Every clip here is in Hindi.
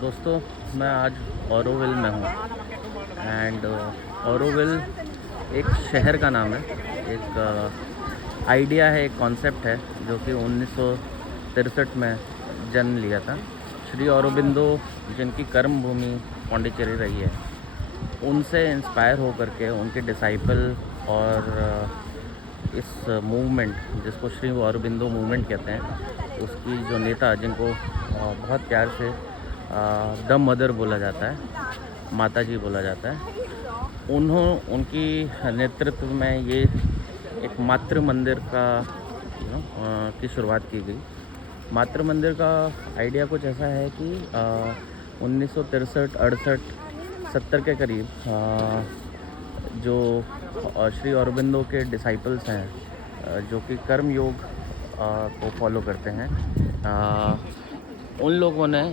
दोस्तों, मैं आज ऑरोविल में हूँ एंड ऑरोविल एक शहर का नाम है। एक आइडिया है, एक कॉन्सेप्ट है जो कि 1963 में जन्म लिया था। श्री अरबिंदो, जिनकी कर्म भूमि पौंडीचेरी रही है, उनसे इंस्पायर हो करके उनके डिसाइपल और इस मूवमेंट, जिसको श्री अरबिंदो मूवमेंट कहते हैं, उसकी जो नेता, जिनको बहुत प्यार से द मदर बोला जाता है, माता जी बोला जाता है, उनकी नेतृत्व में ये एक मातृ मंदिर का की शुरुआत की गई। मातृ मंदिर का आइडिया कुछ ऐसा है कि 1963, 68, 70 के करीब जो श्री अरबिंदो के डिसाइपल्स हैं, जो कि कर्म योग को फॉलो करते हैं, उन लोगों ने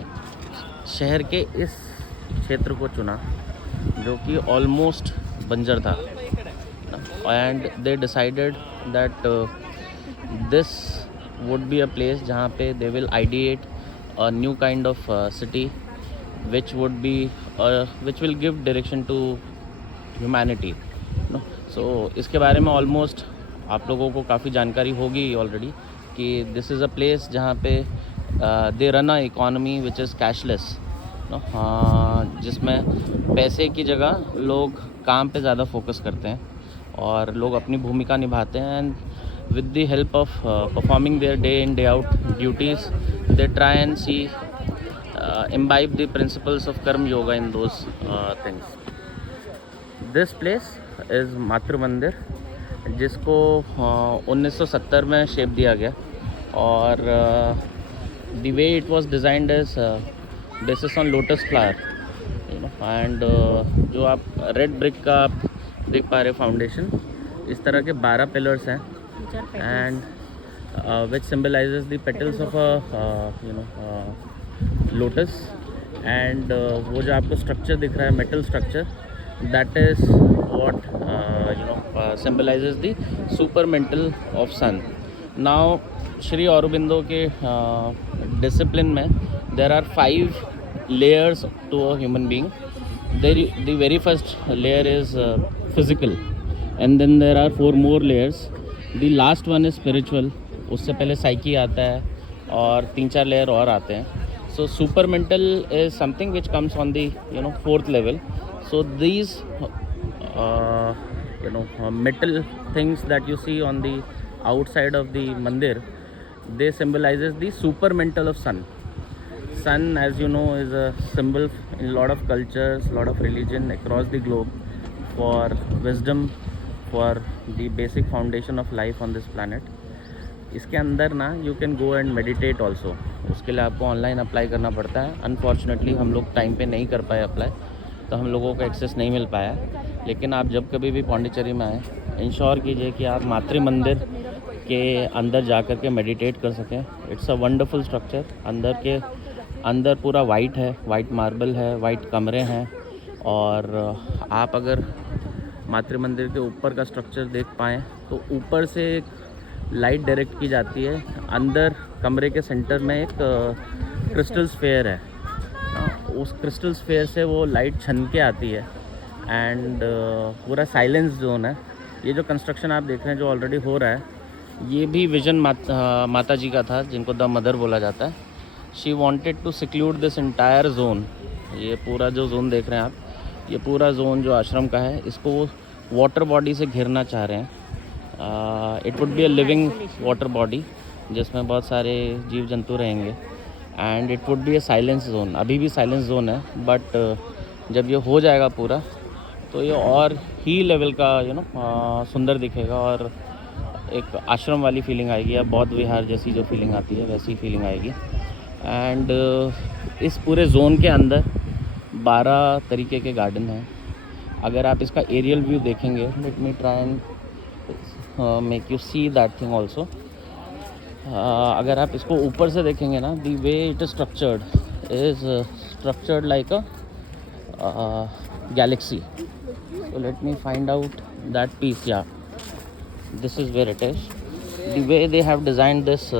शहर के इस क्षेत्र को चुना जो कि ऑलमोस्ट बंजर था, and they decided that this would be a place जहाँ पे they will ideate a new kind of city which will give direction to humanity. So इसके बारे में ऑलमोस्ट आप लोगों को काफ़ी जानकारी होगी ऑलरेडी कि दिस इज़ अ प्लेस जहाँ पे they run a economy which is cashless, जिसमें पैसे की जगह लोग काम पे ज़्यादा फोकस करते हैं और लोग अपनी भूमिका निभाते हैं, and with the help of performing their day in day out duties, they try and see imbibe the principles of karma yoga in those things. This place is मातृ मंदिर, जिसको 1970 में शेप दिया गया, और the way it was designed is basis on lotus flower, and जो आप रेड ब्रिक का आप देख पा रहे फाउंडेशन, इस तरह के 12 पिलर्स हैं, and which symbolizes the petals of a lotus, and वो जो आपको स्ट्रक्चर दिख रहा है, metal structure, that is what symbolizes the super mental of sun. Now Shri Aurobindo के discipline में there are 5 layers to a human being. The very first layer is physical, and then there are 4 more layers. The last one is spiritual. उससे पहले साइकी आता है और 3-4 लेयर और आते हैं. So super mental is something which comes on the 4th level. So these metal things that you see on the outside of the mandir, they symbolizes the super mental of sun. Sun, as you know, is a symbol in a lot of cultures, a lot of religion across the globe, for wisdom, for the basic foundation of life on this planet. इसके अंदर ना you can go and meditate also. उसके लिए आपको ऑनलाइन अप्लाई करना पड़ता है. अनफॉर्चुनेटली हम लोग टाइम पे नहीं कर पाए अप्लाई, तो हम लोगों को एक्सेस नहीं मिल पाया. लेकिन आप जब कभी भी पौंडीचेरी में आए, इंश्योर कीजिए कि आप मातृ मंदिर के अंदर जा कर के मेडिटेट कर सकें. It's a wonderful structure. अंदर पूरा वाइट है, वाइट मार्बल है, वाइट कमरे हैं, और आप अगर मातृ मंदिर के ऊपर का स्ट्रक्चर देख पाएँ तो ऊपर से एक लाइट डायरेक्ट की जाती है. अंदर कमरे के सेंटर में एक क्रिस्टल स्फेयर है. उस क्रिस्टल स्फेयर से वो लाइट छन के आती है, एंड पूरा साइलेंस जोन है. ये जो कंस्ट्रक्शन आप देख रहे हैं जो ऑलरेडी हो रहा है, ये भी विजन माता जी का था, जिनको द मदर बोला जाता है. She wanted to seclude this entire zone. ये पूरा जो जोन देख रहे हैं आप, ये पूरा जोन जो आश्रम का है, इसको वो वाटर बॉडी से घेरना चाह रहे हैं. It would be a living water body जिसमें बहुत सारे जीव जंतु रहेंगे, and it would be a silence zone. अभी भी साइलेंस जोन है, बट जब ये हो जाएगा पूरा तो ये और ही लेवल का सुंदर दिखेगा, और एक आश्रम वाली फीलिंग आएगी, या बौद्ध विहार जैसी जो फीलिंग आती है वैसी फीलिंग आएगी. एंड इस पूरे जोन के अंदर 12 तरीके के गार्डन हैं. अगर आप इसका एरियल व्यू देखेंगे, let me try and make you see that thing also. अगर आप इसको ऊपर से देखेंगे ना, the way it is structured like a galaxy. So let me find out that piece. या this is where it is. The way they have designed this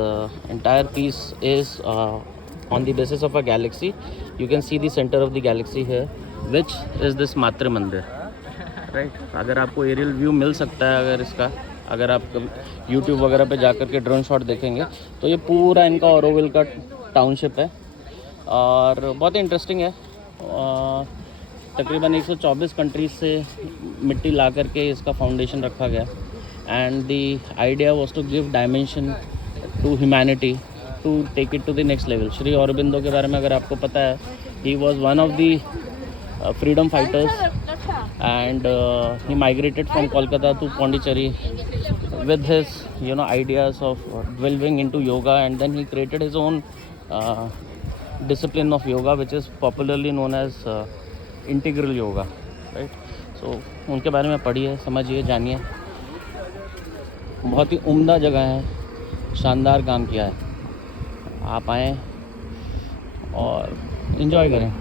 entire piece is on the basis of a galaxy. You can see the center of the galaxy here, which is this मातृ मंदिर, right? अगर आपको एरियल व्यू मिल सकता है अगर इसका, अगर आप YouTube वगैरह पे जाकर के ड्रोन शॉट देखेंगे तो ये पूरा इनका ऑरोविल का टाउनशिप है और बहुत ही इंटरेस्टिंग है। तकरीबन 124 कंट्रीज से मिट्टी ला करके इसका फाउंडेशन रखा गया and the idea was to give dimension to humanity, to take it to the next level. Shri Aurobindo के बारे में अगर आपको पता है, he was one of the freedom fighters and he migrated from Kolkata to Pondicherry with his ideas of delving into yoga, and then he created his own discipline of yoga which is popularly known as integral yoga, right? So उनके बारे में पढ़िए, समझिए, जानिए। बहुत ही उम्दा जगह है, शानदार काम किया है। आप आएँ और इन्जॉय करें।